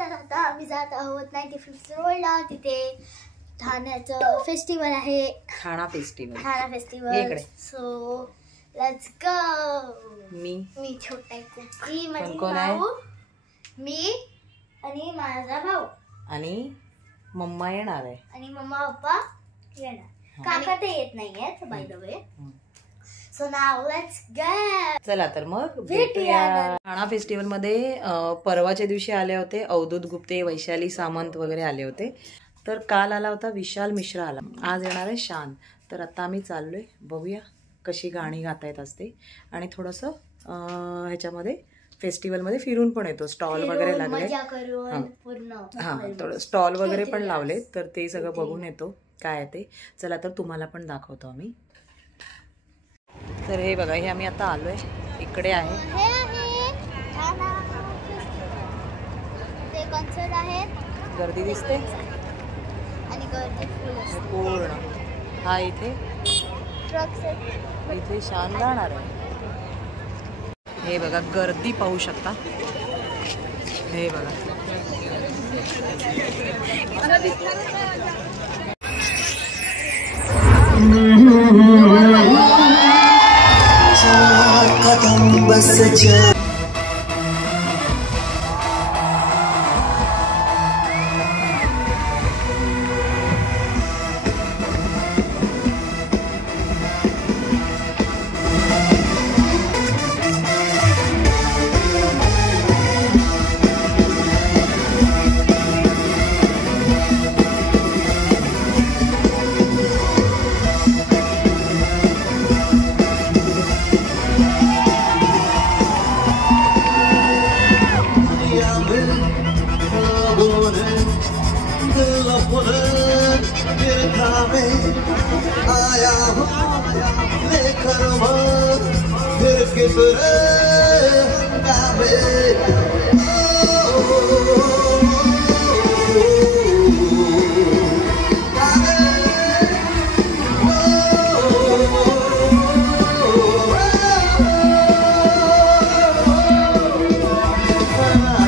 तर आता आम्ही जात आहोत 95th रोडला. तिथे ठाण्याचं फेस्टिवल आहे, Thane festival. So let's go. मी छोटा कुकी, माझी भाऊ, मी आणि माझा भाऊ आणि मम्मा येणार आहे आणि मम्मा पप्पा येणार. काका ते येत नाहीयेत by the way. So now let's go. चला तर मग भेटूया. ठाणा फेस्टिवल मध्ये परवाच्या दिवशी आले होते अवधूत गुप्ते, वैशाली सामंत वगैरे आले होते. तर काल आला होता विशाल मिश्रा आला, आज येणार आहे शांत. तर आता आम्ही चाललोय, बघूया कशी गाणी गातायत असते. आणि थोडंसं ह्याच्यामध्ये फेस्टिवलमध्ये फिरून पण येतो. स्टॉल वगैरे लागले, हां थोडं स्टॉल वगैरे पण लावले, तर ते सगळं बघून येतो काय आहे ते. चला तर तुम्हाला पण दाखवतो आम्ही. तर हे बघा, हे आम्ही आता आलोय, इकडे आहे ते कॉन्सर्ट आहे. गर्दी दिसते आणि गर्दी पूर्ण. हा इथे ट्रक्स इथे शान जाणार आहे. हे बघा गर्दी पाहू शकता. हे बघा कदम बस जा. आया हूँ लेकर फिर कितने हंगामे.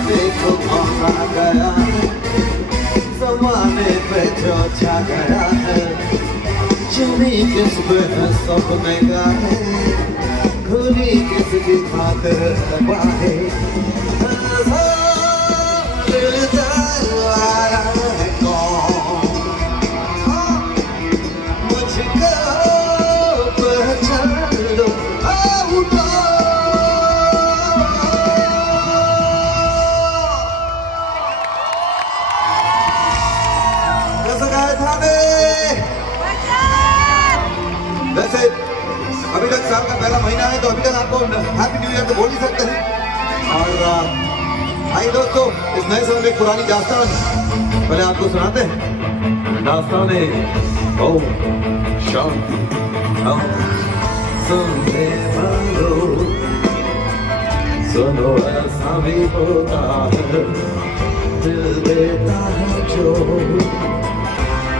देखो आ गया जमाने पे जो छा गया है. चुनी किस सपने गाहे, खुली किसकी खातिर बाहे. आया है कौन मुझको पहचान लो. कैसा गाया था वैसे अभी तक साल का पहला महीना है, तो अभी तक आपको हैप्पी न्यू ईयर तो बोल नहीं सकते हैं. और आइए दोस्तों, इस नए समय में पुरानी दास्तान पहले आपको सुनाते हैं. दास्तान है ओम शांति. सुनने वालों सुनो, ऐसा भी होता है, दिल देता है जो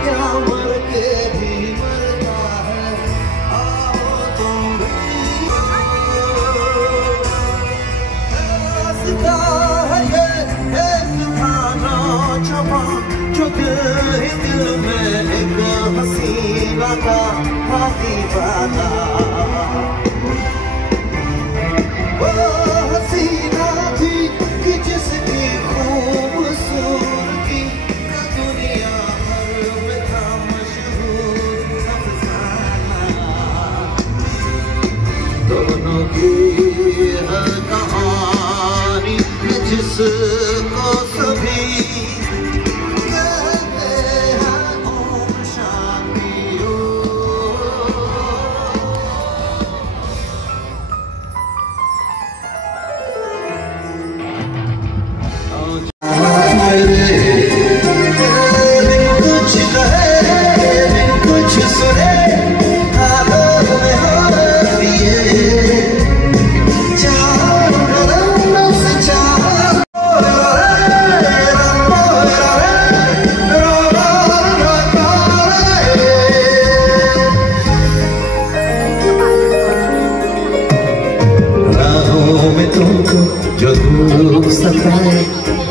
क्या मर के भी जो दिल में एक हसीना का दीवाना. वो हसीना थी कि जिसकी खूबसूरती दुनिया भर में था मशहूर अफसाना. दोनों की हर कहानी जिसको सभी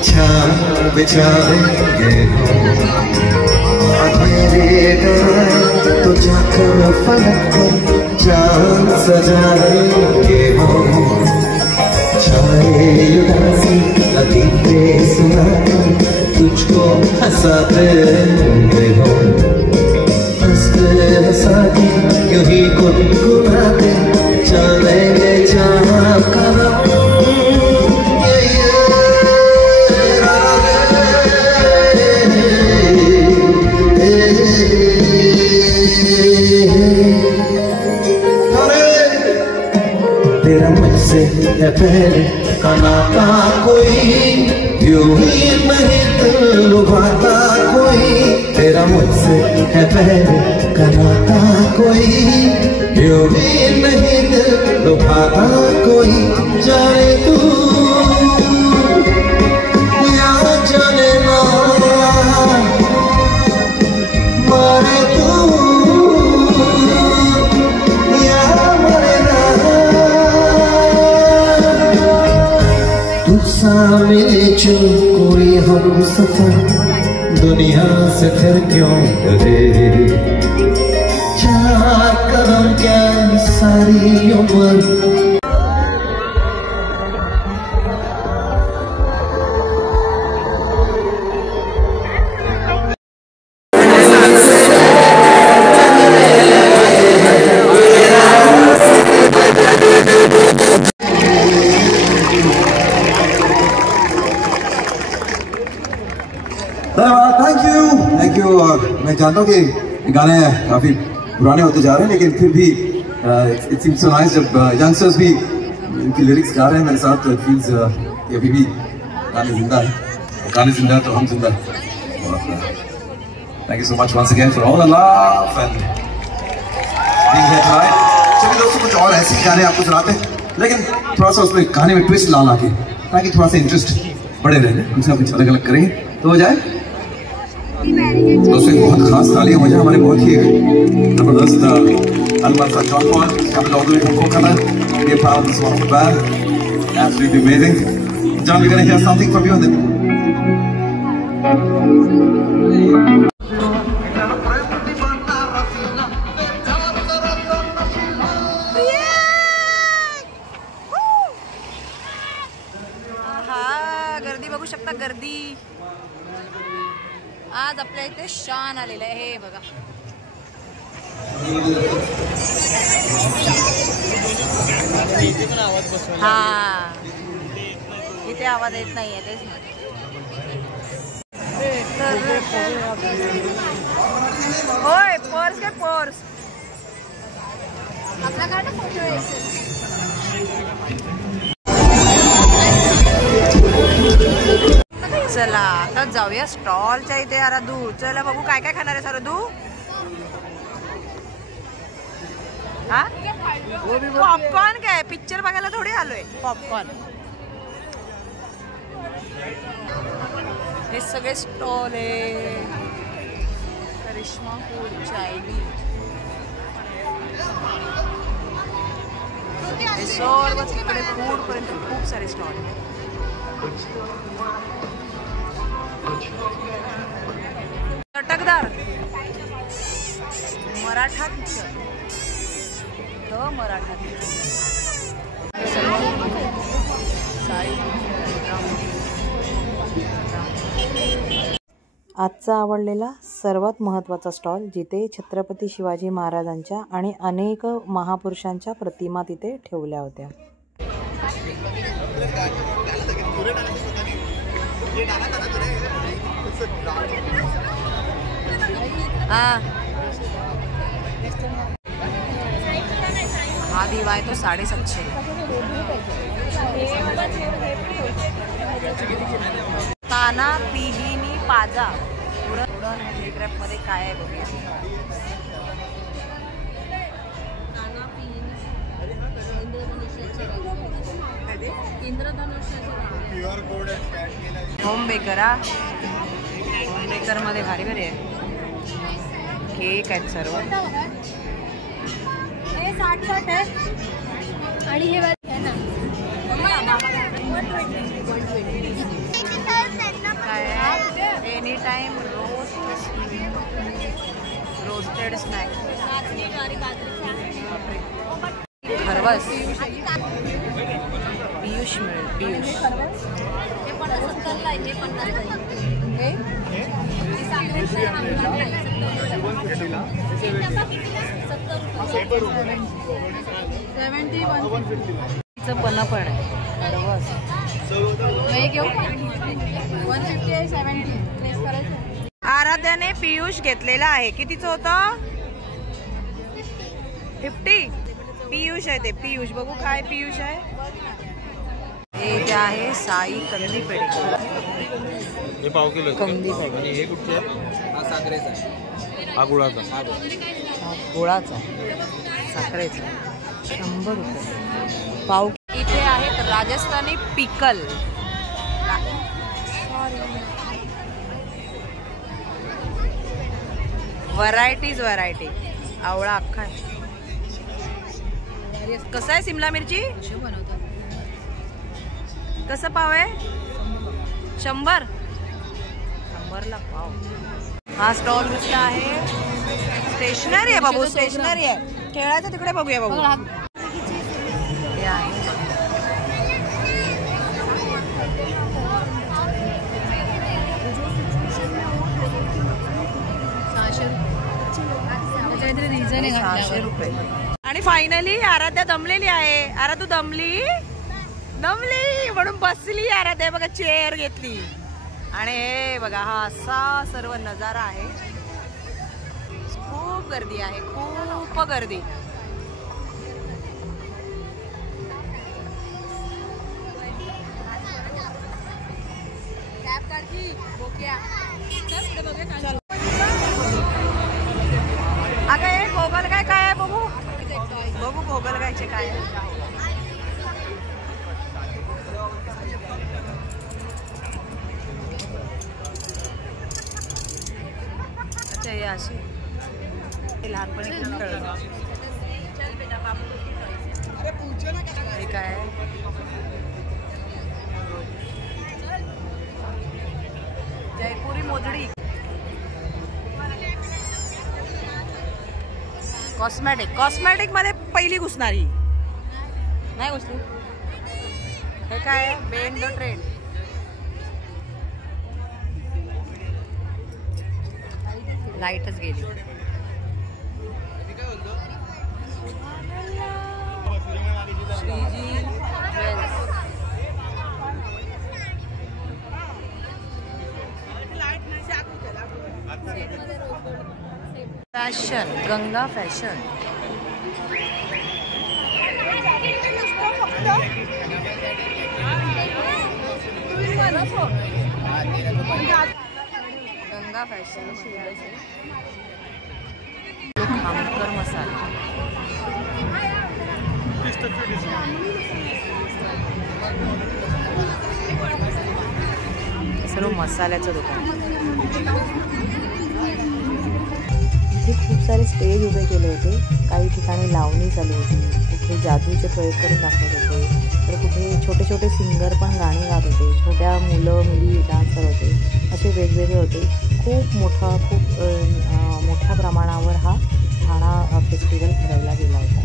छाँव बिछाएंगे अंधेरे डराए तो जाकर फलक पर चाँद सजाएंगे हो छाए उदासी लतीफ़े सुनाकर तुझको हंसा देंगे हो हंसते हंसाते यूं ही गुनगुनाते चलेंगे जहाँ कदम तेरा मुझसे है पहले का नाता कोई यूं ही नहीं दिल लुभाता कोई तेरा मुझसे है पहले का नाता कोई यूं ही नहीं दिल लुभाता कोई जाने तू या जाने ना मारे तू या मरे ना सामने जो कोई हम सफर दुनिया से फिर क्यों डरे चार कदम क्या सारी उम्र थैंक यू। मैं जानता हूँ कि गाने काफ़ी पुराने होते जा रहे हैं लेकिन फिर भी इट सीम्स सो नाइस जब यंगस्टर्स भी इनकी लिरिक्स गा रहे हैं मेरे साथ तो इट फील्स कि अभी भी गाने जिंदा है गाने जिंदा है तो हम जिंदा है। और thank you so much once again for all the love and being here tonight. चलिए दोस्तों कुछ और ऐसे गाने आपको सुनाते हैं लेकिन थोड़ा सा उसमें गाने में ट्विस्ट ला के ताकि थोड़ा सा इंटरेस्ट बढ़े रहे उनसे कुछ अलग अलग करेंगे तो हो जाए। दोस्तों बहुत खास तालियां हो जाए हमारे बहुत ही जबरदस्त अलमर John Paul coming all the way from Kolkata. Be proud of this wonderful band. Absolutely amazing. John, we're going to hear something from you and then. गर्दी बघू शकता गर्दी आज आपल्या इथे शान आलेलं आहे हे बघा हा इथे आवाज येत नाहीये तेच होय पर्स काय पर्स आपला काढ फोटो चला आता जाऊया स्टॉलच्या इथे आराधू चला बघू काय काय खाणार आहे आराधू हा पॉपकॉर्न काय पिक्चर बघायला थोडी आलोय पॉपकॉर्न हे सगळे स्टॉल आहे करिश्मा फूड चायनीज हे सर्व तिकडे फूड पर्यंत खूप सारे स्टॉल आहेत चटकदार मराठा पिक्चर द मराठा आजचा आवडलेला सर्वात महत्त्वाचा स्टॉल जिथे छत्रपती शिवाजी महाराजांच्या आणि अनेक महापुरुषांच्या प्रतिमा तिथे ठेवल्या होत्या हा दिवा आहे तो 750 ताना पिहिनी पाजा उडण हँडीक्राफ्ट मध्ये काय आहे बघूया होम बेकर होम बेकर मध्ये भारी भारी आहे केक आहेत सर्व हे 60 आहे आणि हे आहे ना टाइम रोस्टेड स्नॅक खरवस पियुष मिळेल पियुष पन्ना पण आहे खरवस आराध्याने पियुष घेतलेला आहे. कितीचं होतं? 50. पियुष आहे ते पियुष. बघू काय पियुष आहे. हे जे आहे साई कंदी पेढे. हे पाव किलो कंदी पेढे. आणि हे कुठचे आहे? हा साखरेचा आहे. हा गुळाचा. गुळाचा साखरेचा 100 रुपये पाव. इथे आहेत राजस्थानी पिकल. व्हरायटी आवळा अख्खा आहे. कसं आहे सिमला मिरची? कसं पाव आहे? 100ला पाव. हा स्टॉल दिसला आहे. स्टेशनरी आहे बाबू. स्टेशनरी आहे. खेळायचं तिकडे बघूया बाबू. हे आहे ₹600. आणि फायनली आराध्या दमलेली आहे. आरा तू दमली म्हणून बसली. आराध्या बघा चेअर घेतली. आणि हे बघा हा असा सर्व नजारा आहे. खूप गर्दी आहे. खूप गर्दी. अगं हे गोगल काय आहे बघू गोगल गायचे काय आहे. अच्छा हे असे लहानपणी हे काय जयपुरी मोजडी. कॉस्मॅटिक मध्ये पहिली घुसणारी नाही घुसली. हे काय बेंड द ट्रेंड. लाईटच गेली. Shreeji jewels. Fashion Ganga fashion. Ganga fashion Khamkar Masala. सर्व मसाल्याचं दुकान. इथे खूप सारे स्टेज उभे केले होते. काही ठिकाणी लावणी चालू होती. कुठे जादूचे प्रयोग करून दाखवत होते. तर कुठे छोटे छोटे सिंगर पण गाणी गात होते. छोट्या मुलं मुली डान्स करत होते. असे वेगवेगळे होते. खूप मोठ्या प्रमाणावर हा ठाणा फेस्टिवल भरवला गेला होता.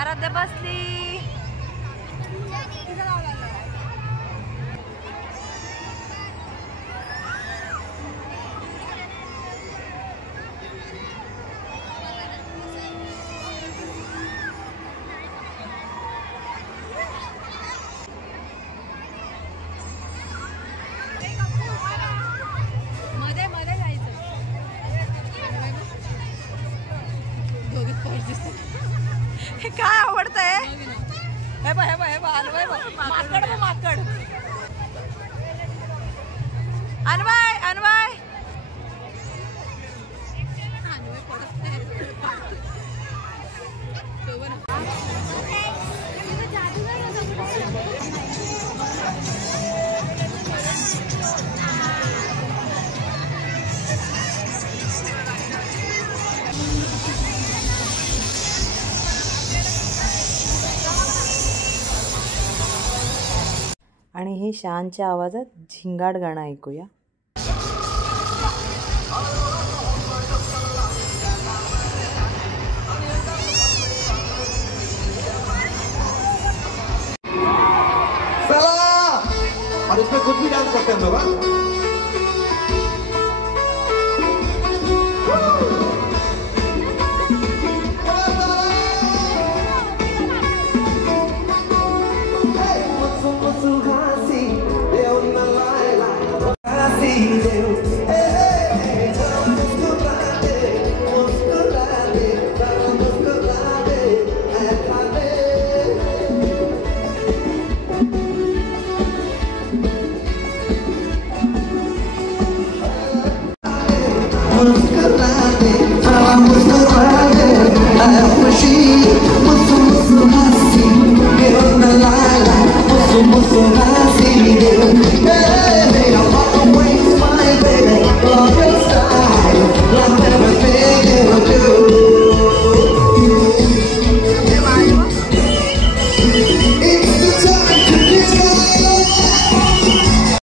आराध्या बसली. मध्ये जायचं. हे काय आवडतंय? हे बघ माकड अनवाय आणि हे शानच्या आवाजात झिंगाट गाणं ऐकूया. और इसमें खुद भी डांस करते हैं लोग. मुस्कुरा दे, मुस्कुरा दे, खुशी मुस्कुरा